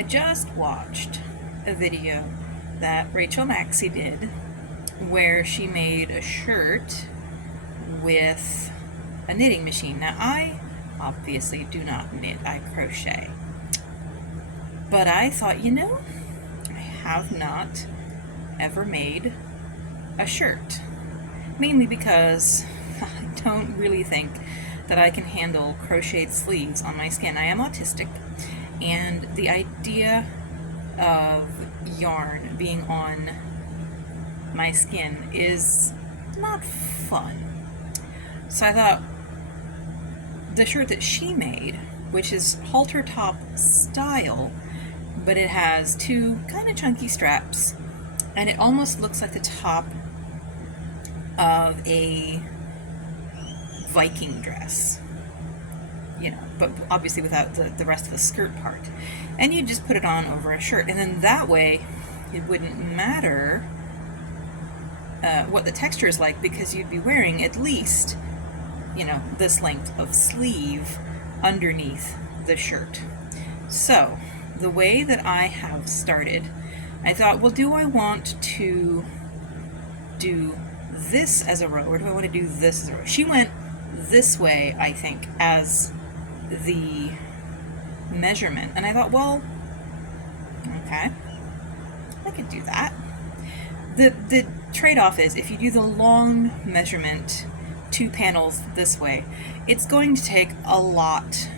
I just watched a video that Rachel Maxey did where she made a shirt with a knitting machine. Now, I obviously do not knit, I crochet. But I thought, I have not ever made a shirt. Mainly because I don't really think that I can handle crocheted sleeves on my skin. I am autistic, and the idea of yarn being on my skin is not fun. So I thought the shirt that she made, which is halter top style, but it has two kind of chunky straps, and it almost looks like the top of a Viking dress, but obviously without the rest of the skirt part. And you just put it on over a shirt, and then that way it wouldn't matter what the texture is like, because you'd be wearing at least, this length of sleeve underneath the shirt. So the way that I have started, I thought, well, do I want to do this as a row, or do I want to do this as a row? She went this way, I think, as the measurement, and I thought, well, okay, I could do that. The trade-off is, if you do the long measurement, 2 panels this way, it's going to take a lot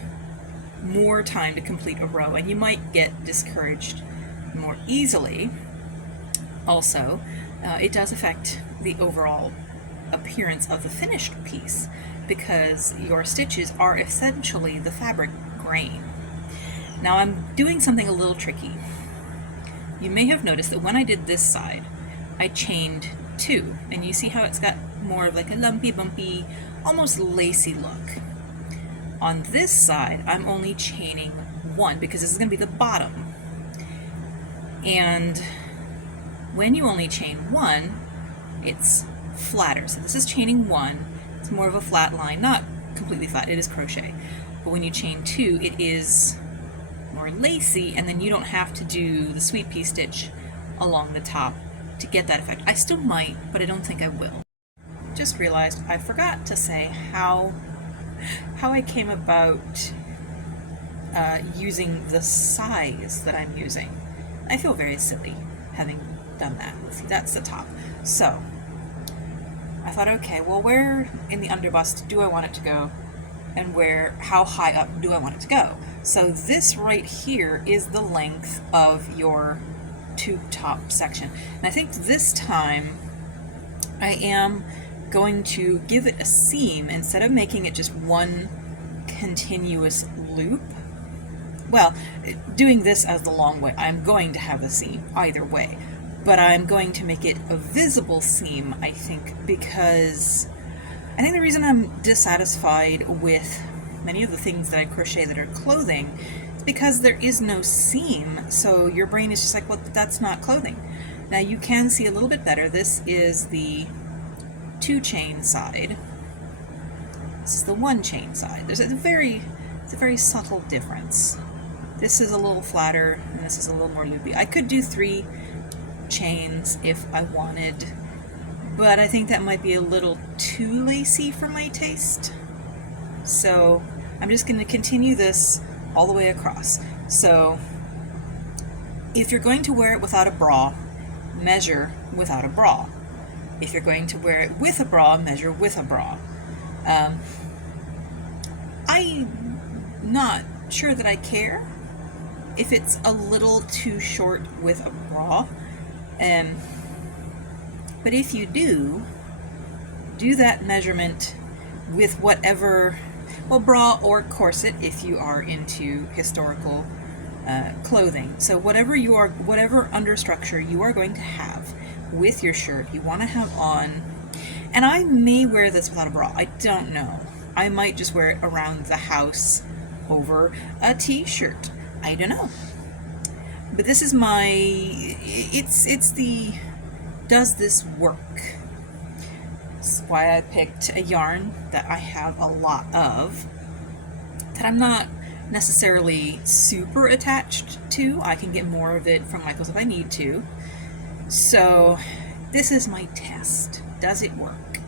more time to complete a row, and you might get discouraged more easily. Also, it does affect the overall appearance of the finished piece, because your stitches are essentially the fabric grain. Now I'm doing something a little tricky. You may have noticed that when I did this side, I chained 2, and you see how it's got more of like a lumpy, bumpy, almost lacy look. On this side, I'm only chaining 1, because this is going to be the bottom. And when you only chain 1, it's flatter. So this is chaining 1, it's more of a flat line, not completely flat, it is crochet. But when you chain 2, it is more lacy, and then you don't have to do the sweep pea stitch along the top to get that effect. I still might, but I don't think I will. Just realized I forgot to say how I came about using the size that I'm using. I feel very silly having done that. See, that's the top. So I thought, okay, well, where in the underbust do I want it to go, and how high up do I want it to go? So this right here is the length of your tube top section. And I think this time I am going to give it a seam instead of making it just one continuous loop. Well, doing this as the long way, I'm going to have a seam either way, but I'm going to make it a visible seam, I think, because I think the reason I'm dissatisfied with many of the things that I crochet that are clothing is because there is no seam, so your brain is just like, well, that's not clothing. Now you can see a little bit better. This is the 2 chain side. This is the 1 chain side. It's a very subtle difference. This is a little flatter, and this is a little more loopy. I could do 3 chains if I wanted, but I think that might be a little too lacy for my taste. So I'm just going to continue this all the way across. So if you're going to wear it without a bra, measure without a bra. If you're going to wear it with a bra, measure with a bra. I'm not sure that I care if it's a little too short with a bra. But if you do that measurement with whatever, well, bra or corset if you are into historical clothing. So whatever understructure you are going to have with your shirt, you want to have on, and I may wear this without a bra, I don't know. I might just wear it around the house over a t-shirt. I don't know. But this is my, it's the, does this work? This is why I picked a yarn that I have a lot of, that I'm not necessarily super attached to. I can get more of it from Michael's if I need to. So this is my test. Does it work?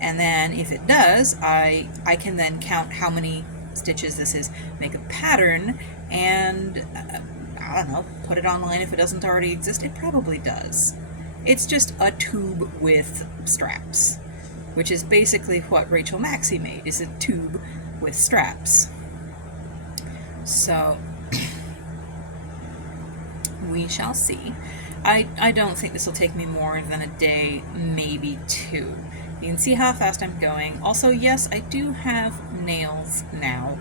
And then if it does, I can then count how many stitches this is, make a pattern, and I don't know, put it online if it doesn't already exist. It probably does. It's just a tube with straps, which is basically what Rachel Maxey made, is a tube with straps. So we shall see. I don't think this will take me more than a day, maybe two. You can see how fast I'm going. Also, yes, I do have nails now.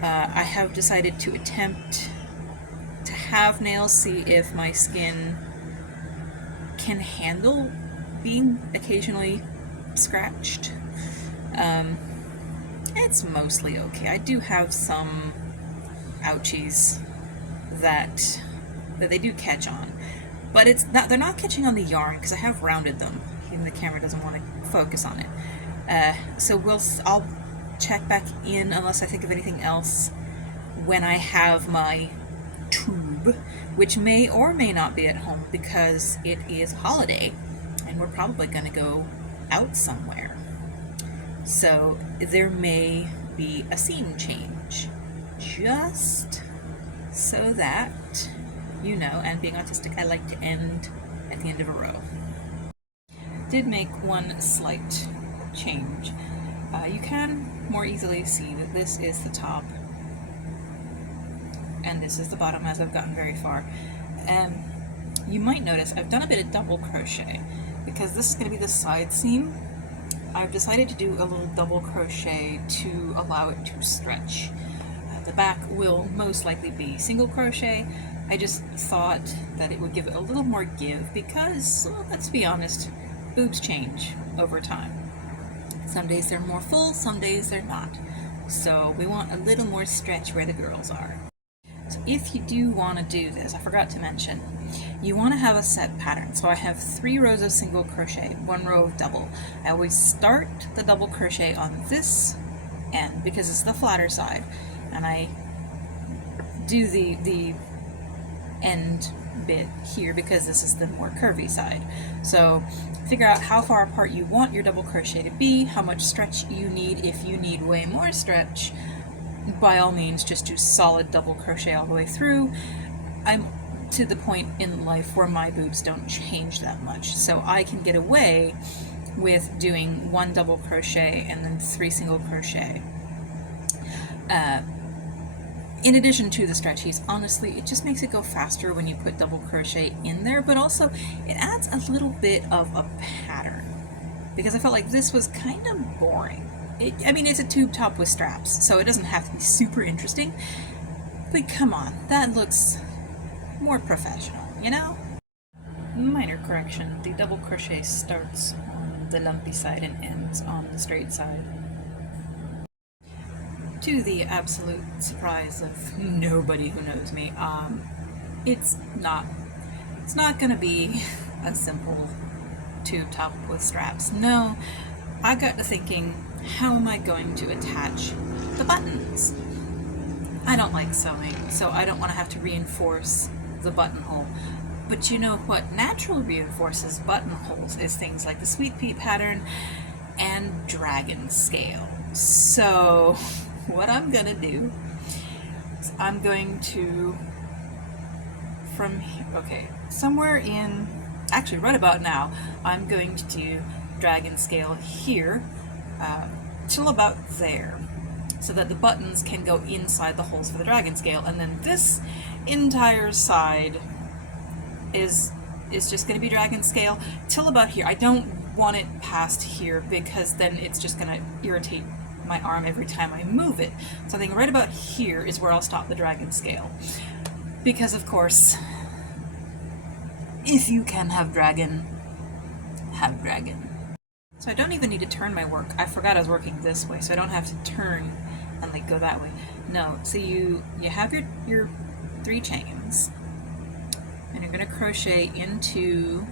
I have decided to attempt to have nails, see if my skin can handle being occasionally scratched. It's mostly okay. I do have some ouchies that they do catch on, but it's not, they're not catching on the yarn because I have rounded them. Even the camera doesn't want to focus on it. So I'll check back in unless I think of anything else when I have my tube, which may or may not be at home because it is holiday and we're probably going to go out somewhere. So there may be a scene change, just so that you know, and being autistic, I like to end at the end of a row. Did make one slight change. You can more easily see that this is the top and this is the bottom as I've gotten very far. You might notice I've done a bit of double crochet because this is going to be the side seam. I've decided to do a little double crochet to allow it to stretch. The back will most likely be single crochet. I just thought that it would give it a little more give because, well, let's be honest, boobs change over time. Some days they're more full, some days they're not. So we want a little more stretch where the girls are. So if you do want to do this, I forgot to mention, you want to have a set pattern. So I have 3 rows of single crochet, 1 row of double. I always start the double crochet on this end because it's the flatter side, and I do the end bit here because this is the more curvy side. So figure out how far apart you want your double crochet to be, how much stretch you need. If you need way more stretch, by all means just do solid double crochet all the way through. I'm to the point in life where my boobs don't change that much, so I can get away with doing 1 double crochet and then 3 single crochet. In addition to the stretchies, honestly, it just makes it go faster when you put double crochet in there, but also it adds a little bit of a pattern because I felt like this was kind of boring. I mean, it's a tube top with straps, so it doesn't have to be super interesting, but come on, that looks more professional, you know? Minor correction, the double crochet starts on the lumpy side and ends on the straight side. To the absolute surprise of nobody who knows me, it's not gonna be a simple tube top with straps. No, I got to thinking, how am I going to attach the buttons? I don't like sewing, so I don't want to have to reinforce the buttonhole. But you know what naturally reinforces buttonholes is things like the Sweet Pea pattern and Dragonscale. So what I'm gonna do is I'm going to, from here, okay, somewhere in, actually right about now, I'm going to do Dragonscale here till about there, so that the buttons can go inside the holes for the Dragonscale, and then this entire side is just going to be Dragonscale till about here. I don't want it past here because then it's just going to irritate my arm every time I move it. So I think right about here is where I'll stop the Dragonscale, because of course, if you can have dragon, have dragon. So I don't even need to turn my work. I forgot I was working this way, so I don't have to turn and like go that way. No, so you have your 3 chains, and you're going to crochet into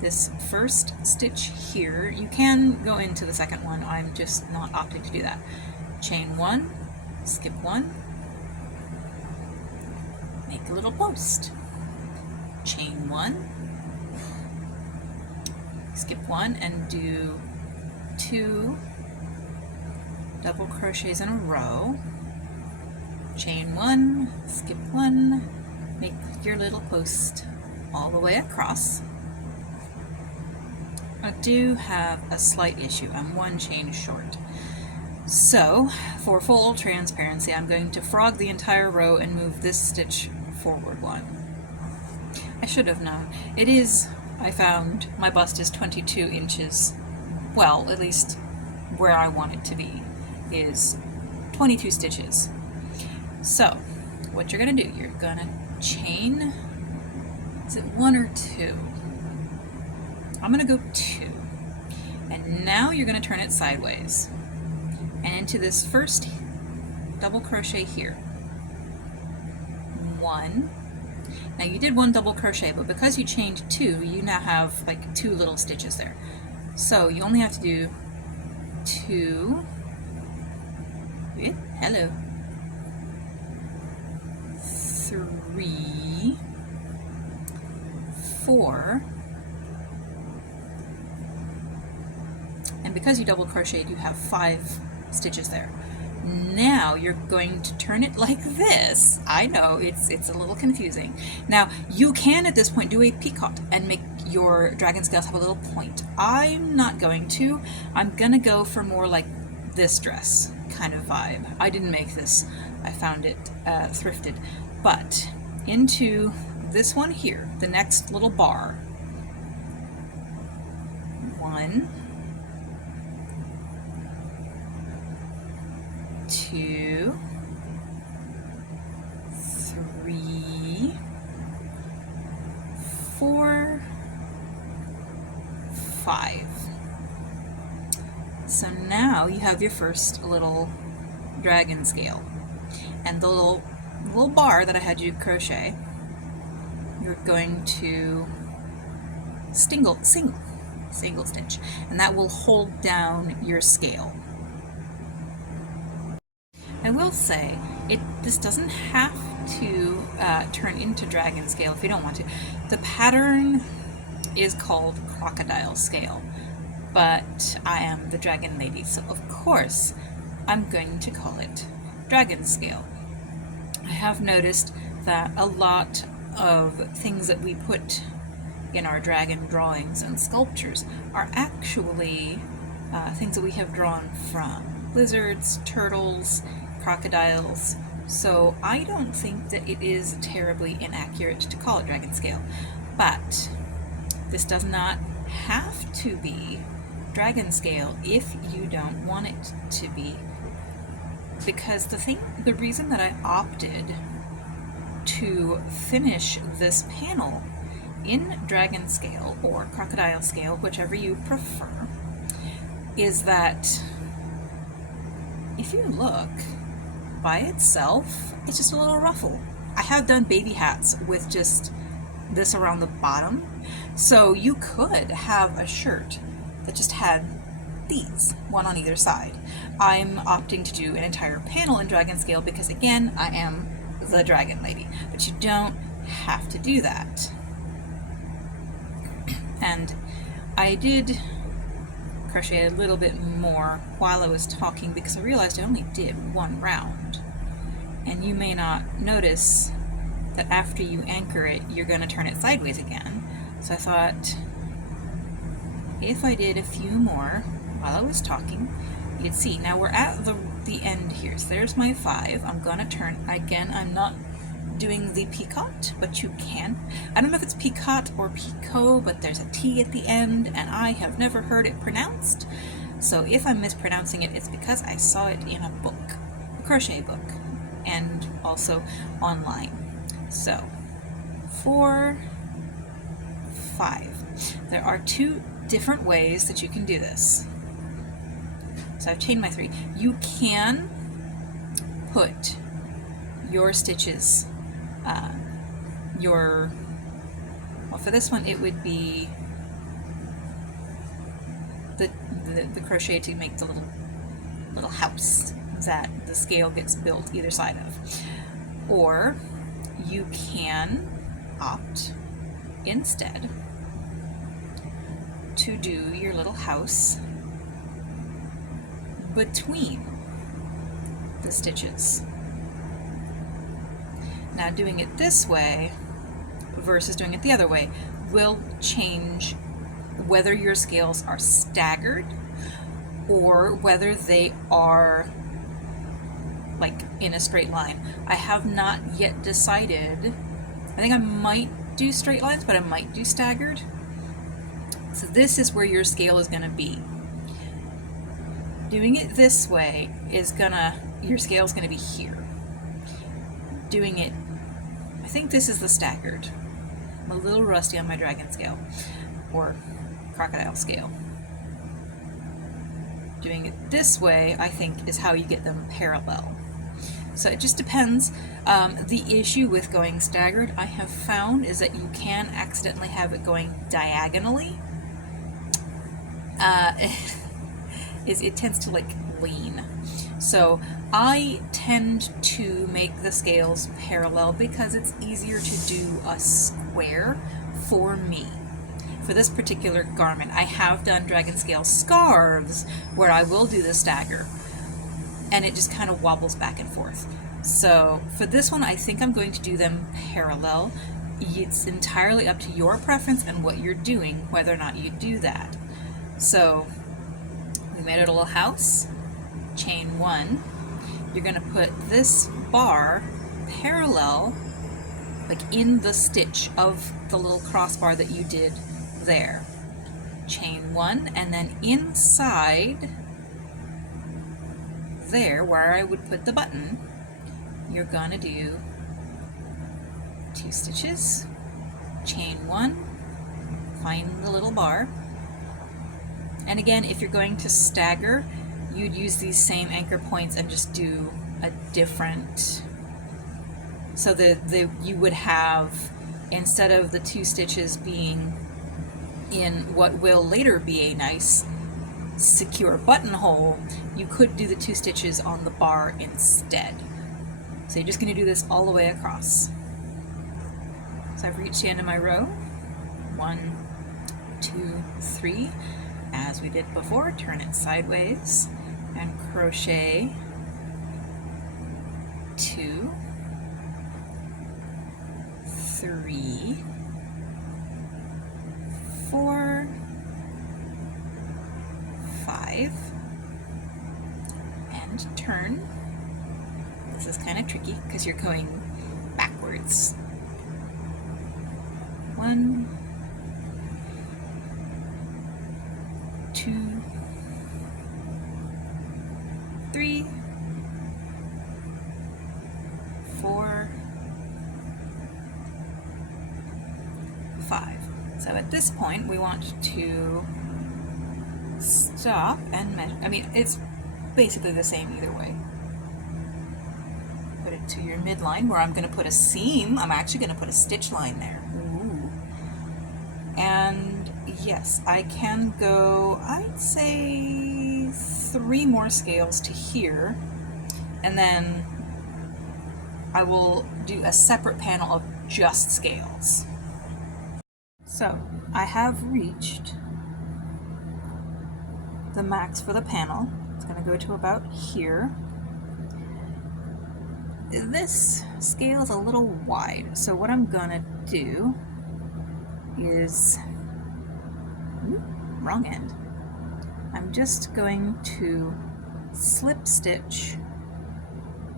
this first stitch here. You can go into the second one, I'm just not opting to do that. Chain 1, skip 1, make a little post. Chain 1, skip 1 and do 2 double crochets in a row, chain 1, skip 1, make your little post all the way across. I do have a slight issue. I'm 1 chain short. So, for full transparency, I'm going to frog the entire row and move this stitch forward 1. I should have known. It is, I found, my bust is 22 inches, well, at least where I want it to be, is 22 stitches. So, what you're going to do, you're going to chain, is it 1 or 2? I'm going to go 2. And now you're going to turn it sideways. And into this first double crochet here. 1. Now you did 1 double crochet, but because you chained 2, you now have like 2 little stitches there. So you only have to do 2. Hello. 3, 4, and because you double crocheted, you have 5 stitches there. Now you're going to turn it like this. I know it's a little confusing. Now you can at this point do a picot and make your dragon scales have a little point. I'm not going to. I'm gonna go for more like this dress kind of vibe. I didn't make this. I found it thrifted. But into this one here, the next little bar. 1, 2, 3, 4, 5. So now you have your first little dragon scale. And the little bar that I had you crochet, you're going to single stitch, and that will hold down your scale. I will say, this doesn't have to turn into dragon scale if you don't want to. The pattern is called crocodile scale, but I am the dragon lady, so of course I'm going to call it dragon scale. I have noticed that a lot of things that we put in our dragon drawings and sculptures are actually things that we have drawn from lizards, turtles, crocodiles, so I don't think that it is terribly inaccurate to call it dragon scale. But this does not have to be dragon scale if you don't want it to be, because the reason that I opted to finish this panel in dragon scale or crocodile scale, whichever you prefer, is that if you look by itself, it's just a little ruffle. I have done baby hats with just this around the bottom, so you could have a shirt that just had these, one on either side. I'm opting to do an entire panel in dragon scale because, again, I am the dragon lady, but you don't have to do that. And I did crochet a little bit more while I was talking because I realized I only did 1 round, and you may not notice that after you anchor it you're going to turn it sideways again. So I thought if I did a few more while I was talking, you'd see. Now we're at the end here, so there's my 5. I'm going to turn again. I'm not doing the picot, but you can. I don't know if it's picot or picot, but there's a T at the end, and I have never heard it pronounced. So if I'm mispronouncing it, it's because I saw it in a book, a crochet book, and also online. So 4, 5. There are 2 different ways that you can do this. So I've chained my 3. You can put your stitches, well, for this one it would be the crochet to make the little house that the scale gets built either side of. Or you can opt instead to do your little house between the stitches. Now doing it this way versus doing it the other way will change whether your scales are staggered or whether they are like in a straight line. I have not yet decided. I think I might do straight lines, but I might do staggered. So this is where your scale is going to be. Doing it this way is your scale is going to be here. Doing it, I think this is the staggered. I'm a little rusty on my Dragonscale or crocodile scale. Doing it this way, I think, is how you get them parallel. So it just depends. The issue with going staggered, I have found, is that you can accidentally have it going diagonally. It tends to like lean. So I tend to make the scales parallel because it's easier to do a square for me. For this particular garment, I have done Dragonscale scarves where I will do the stagger, and it just kind of wobbles back and forth. So for this one, I think I'm going to do them parallel. It's entirely up to your preference and what you're doing, whether or not you do that. So we made a little house, chain 1. You're going to put this bar parallel, like in the stitch of the little crossbar that you did there. Chain 1, and then inside there where I would put the button, you're going to do 2 stitches, chain 1, find the little bar. And again, if you're going to stagger, you'd use these same anchor points and just do a different, so that you would have, instead of the 2 stitches being in what will later be a nice secure buttonhole, you could do the 2 stitches on the bar instead. So you're just going to do this all the way across. So I've reached the end of my row. 1, 2, 3. As we did before, turn it sideways and crochet 2, 3, 4, 5, and turn. This is kind of tricky because you're going backwards. 1, 2, 3, 4, 5. So at this point we want to stop and measure. I mean, it's basically the same either way. Put it to your midline where I'm going to put a seam. I'm actually going to put a stitch line there. Ooh. And yes, I can go, I'd say 3 more scales to here, and then I will do a separate panel of just scales. So I have reached the max for the panel. It's going to go to about here. This scale is a little wide, so what I'm going to do is, wrong end. I'm just going to slip stitch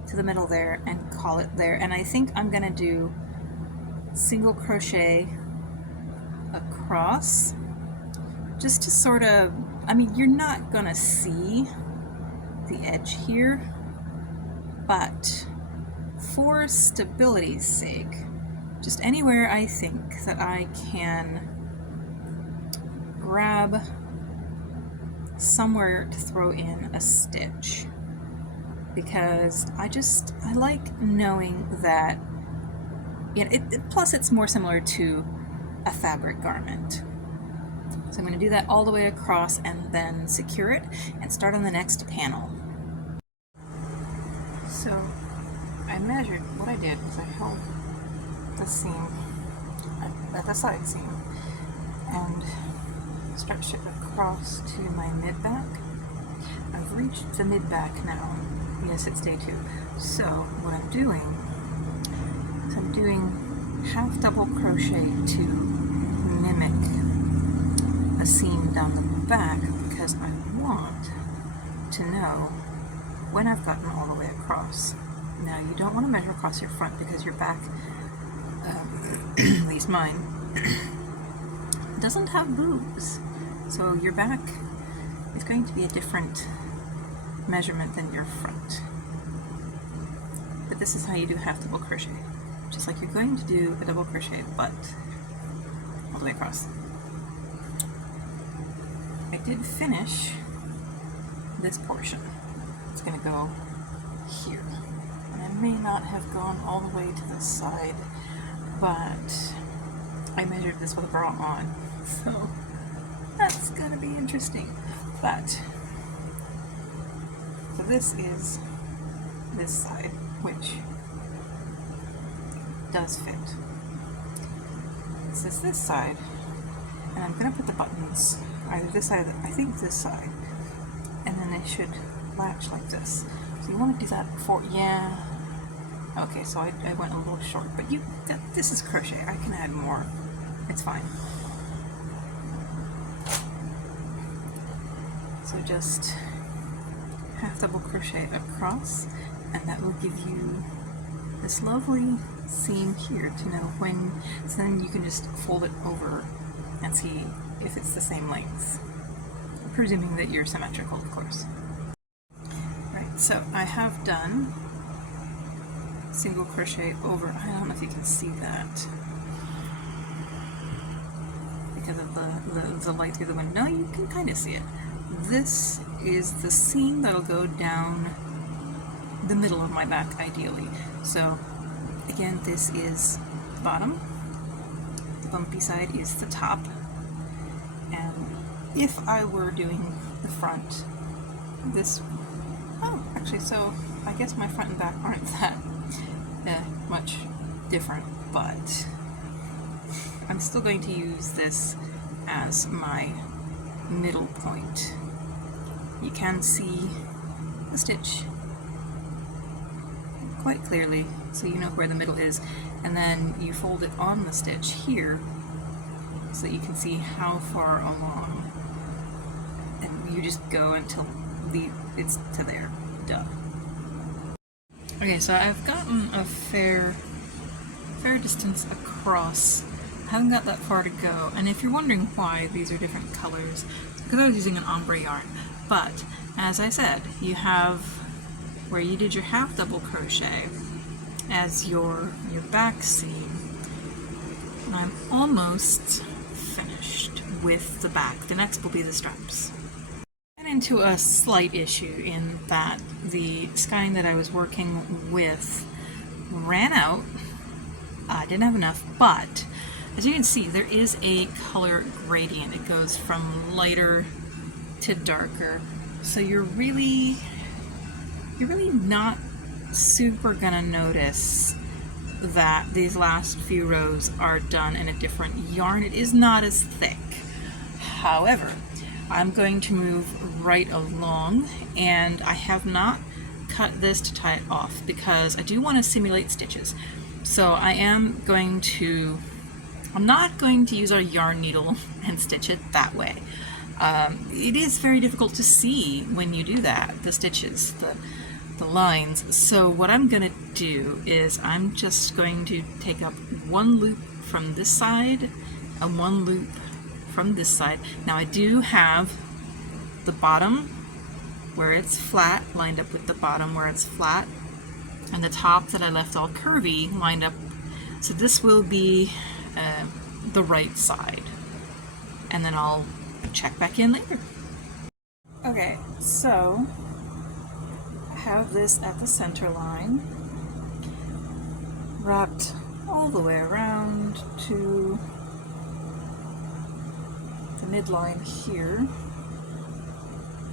to the middle there and call it there, and I think I'm going to do single crochet across just to sort of, I mean, you're not going to see the edge here, but for stability's sake, just anywhere I think that I can grab somewhere to throw in a stitch, because I like knowing that, you know, plus it's more similar to a fabric garment. So I'm going to do that all the way across and then secure it and start on the next panel. So I measured, what I did was I held the seam, at the side seam, and stretch it across to my mid-back. I've reached the mid-back now. Yes, it's day 2. So what I'm doing is I'm doing half double crochet to mimic a seam down the back, because I want to know when I've gotten all the way across. Now, you don't want to measure across your front because your back, at least mine, doesn't have boobs. So your back is going to be a different measurement than your front. But this is how you do half double crochet. Just like you're going to do a double crochet, but all the way across. I did finish this portion. It's going to go here. And I may not have gone all the way to the side, but I measured this with a bra on, so that's going to be interesting. But, so this is this side, which does fit. This is this side, and I'm going to put the buttons either this side, I think this side, and then they should latch like this. So you want to do that before, yeah. Okay, so I went a little short, but this is crochet. I can add more. It's fine. So just half double crochet across, and that will give you this lovely seam here to know when, so then you can just fold it over and see if it's the same length, presuming that you're symmetrical, of course. Right, so I have done single crochet over, I don't know if you can see that because of the light through the window. No, you can kind of see it. This is the seam that'll go down the middle of my back, ideally. So again, this is the bottom, the bumpy side is the top, and if I were doing the front, this, oh, actually, so I guess my front and back aren't that much different, but I'm still going to use this as my middle point. You can see the stitch quite clearly, so you know where the middle is, and then you fold it on the stitch here so that you can see how far along, and you just go until it's to there. Duh. Okay, so I've gotten a fair distance across. I haven't got that far to go, and if you're wondering why these are different colors, it's because I was using an ombre yarn. But as I said, you have where you did your half double crochet as your back seam, and I'm almost finished with the back. The next will be the straps. And into a slight issue in that the skein that I was working with ran out. I didn't have enough, but as you can see, there is a color gradient. It goes from lighter to darker, so you're really not super gonna notice that these last few rows are done in a different yarn. It is not as thick. However, I'm going to move right along, and I have not cut this to tie it off because I do want to simulate stitches. So I'm not going to use our yarn needle and stitch it that way. It is very difficult to see when you do that, the stitches, the lines. So what I'm going to do is I'm just going to take up one loop from this side and one loop from this side. Now I do have the bottom where it's flat lined up with the bottom where it's flat, and the top that I left all curvy lined up. So this will be the right side, and then I'll check back in later. Okay, so I have this at the center line, wrapped all the way around to the midline here.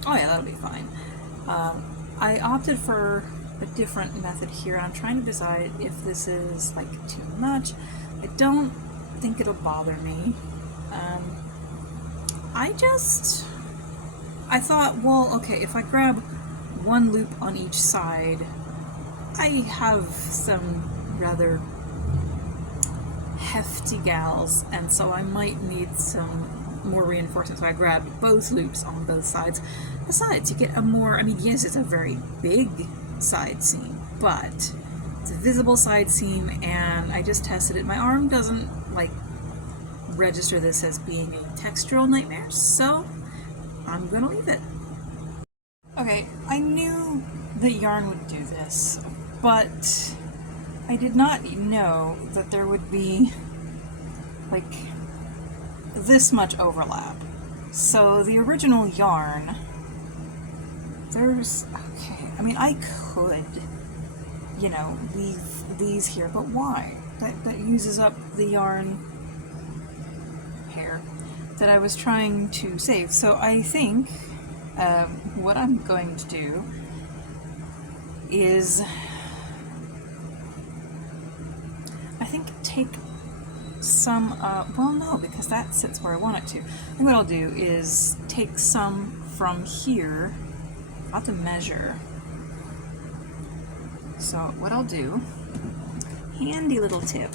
Oh yeah, that'll be fine. I opted for a different method here. I'm trying to decide if this is like too much. I don't think it'll bother me. I thought, well, okay, if I grab one loop on each side, I have some rather hefty gals, and so I might need some more reinforcement, so I grabbed both loops on both sides. Besides, you get a more, I mean, yes, it's a very big side seam, but it's a visible side seam, and I just tested it. My arm doesn't, like, register this as being a textural nightmare, so I'm gonna leave it. Okay, I knew that yarn would do this, but I did not know that there would be like this much overlap. So the original yarn, okay, I mean, I could, you know, leave these here, but why? That uses up the yarn hair that I was trying to save. So I think what I'm going to do is, I think, take some, well, no, because that sits where I want it to. I think what I'll do is take some from here. I'll have to measure. So what I'll do, handy little tip,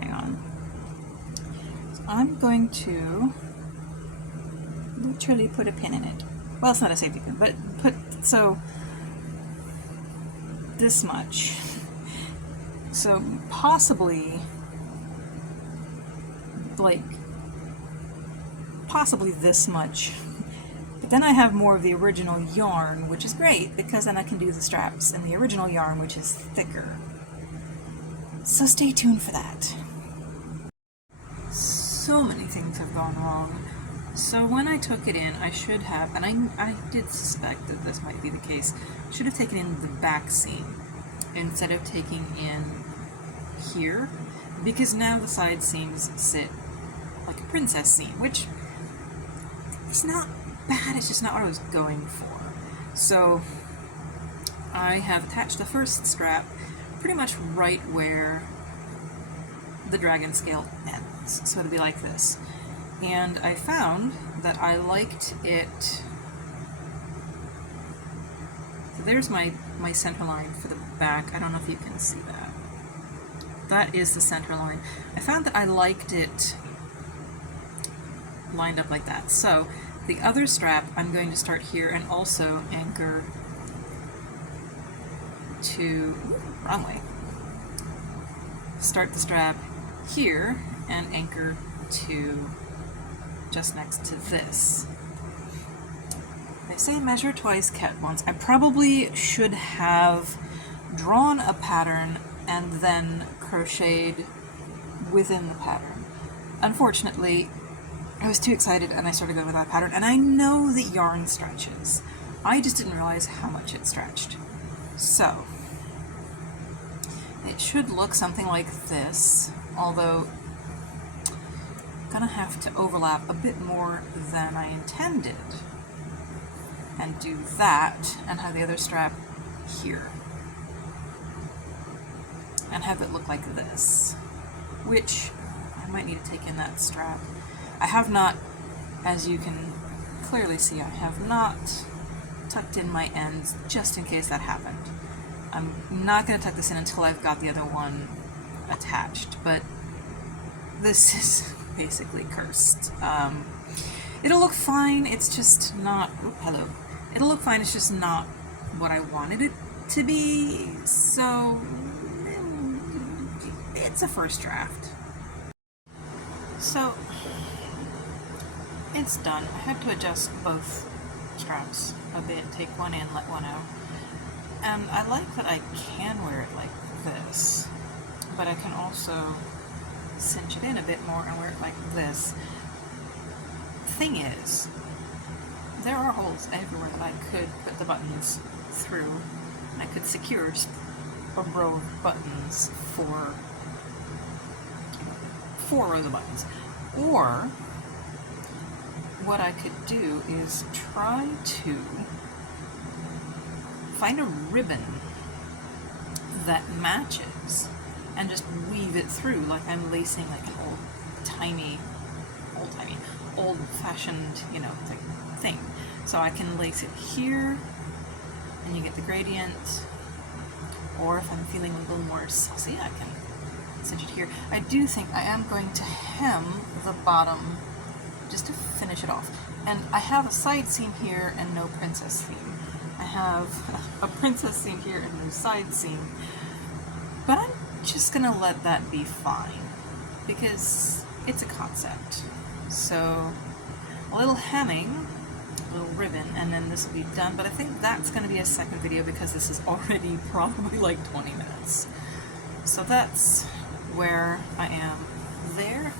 hang on. So I'm going to literally put a pin in it. Well, it's not a safety pin, but so this much. So possibly, like, possibly this much. But then I have more of the original yarn, which is great, because then I can do the straps in the original yarn, which is thicker. So stay tuned for that. So many things have gone wrong. So when I took it in, I should have, and I did suspect that this might be the case, should have taken in the back seam instead of taking in here, because now the side seams sit like a princess seam, which is not bad, it's just not what I was going for. So I have attached the first strap pretty much right where the Dragonscale ends, so it'll be like this. And I found that I liked it. So there's my center line for the back. I don't know if you can see that. That is the center line. I found that I liked it lined up like that. So the other strap, I'm going to start here and also anchor to, wrong way. Start the strap here and anchor to just next to this. They say measure twice, cut once. I probably should have drawn a pattern and then crocheted within the pattern. Unfortunately, I was too excited and I started going with that pattern, and I know that yarn stretches. I just didn't realize how much it stretched. So it should look something like this, although I'm gonna have to overlap a bit more than I intended and do that and have the other strap here and have it look like this, which I might need to take in that strap. I have not, as you can clearly see, I have not tucked in my ends just in case that happened. I'm not going to tuck this in until I've got the other one attached, but this is basically cursed. It'll look fine, it's just not, hello. It'll look fine, it's just not what I wanted it to be, so it's a first draft. So it's done. I had to adjust both straps a bit, take one in, let one out. And I like that I can wear it like this, but I can also cinch it in a bit more and wear it like this. Thing is, there are holes everywhere that I could put the buttons through, and I could secure a row of buttons for 4 rows of buttons. Or what I could do is try to find a ribbon that matches and just weave it through like I'm lacing like an old-fashioned, you know, like thing. So I can lace it here and you get the gradient, or if I'm feeling a little more saucy, I can cinch it here. I do think I am going to hem the bottom just to finish it off. And I have a side seam here and no princess seam. I have a princess seam here and no side seam. But I'm just gonna let that be fine because it's a concept. So a little hemming, a little ribbon, and then this will be done. But I think that's gonna be a second video because this is already probably like 20 minutes. So that's where I am there.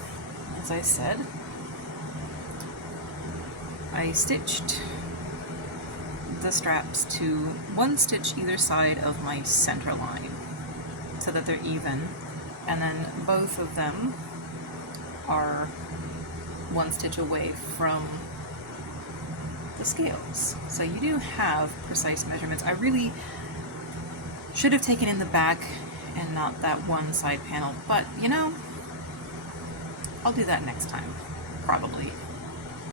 As I said, I stitched the straps to one stitch either side of my center line so that they're even, and then both of them are one stitch away from the scales. So you do have precise measurements. I really should have taken in the back and not that one side panel, but you know, I'll do that next time, probably.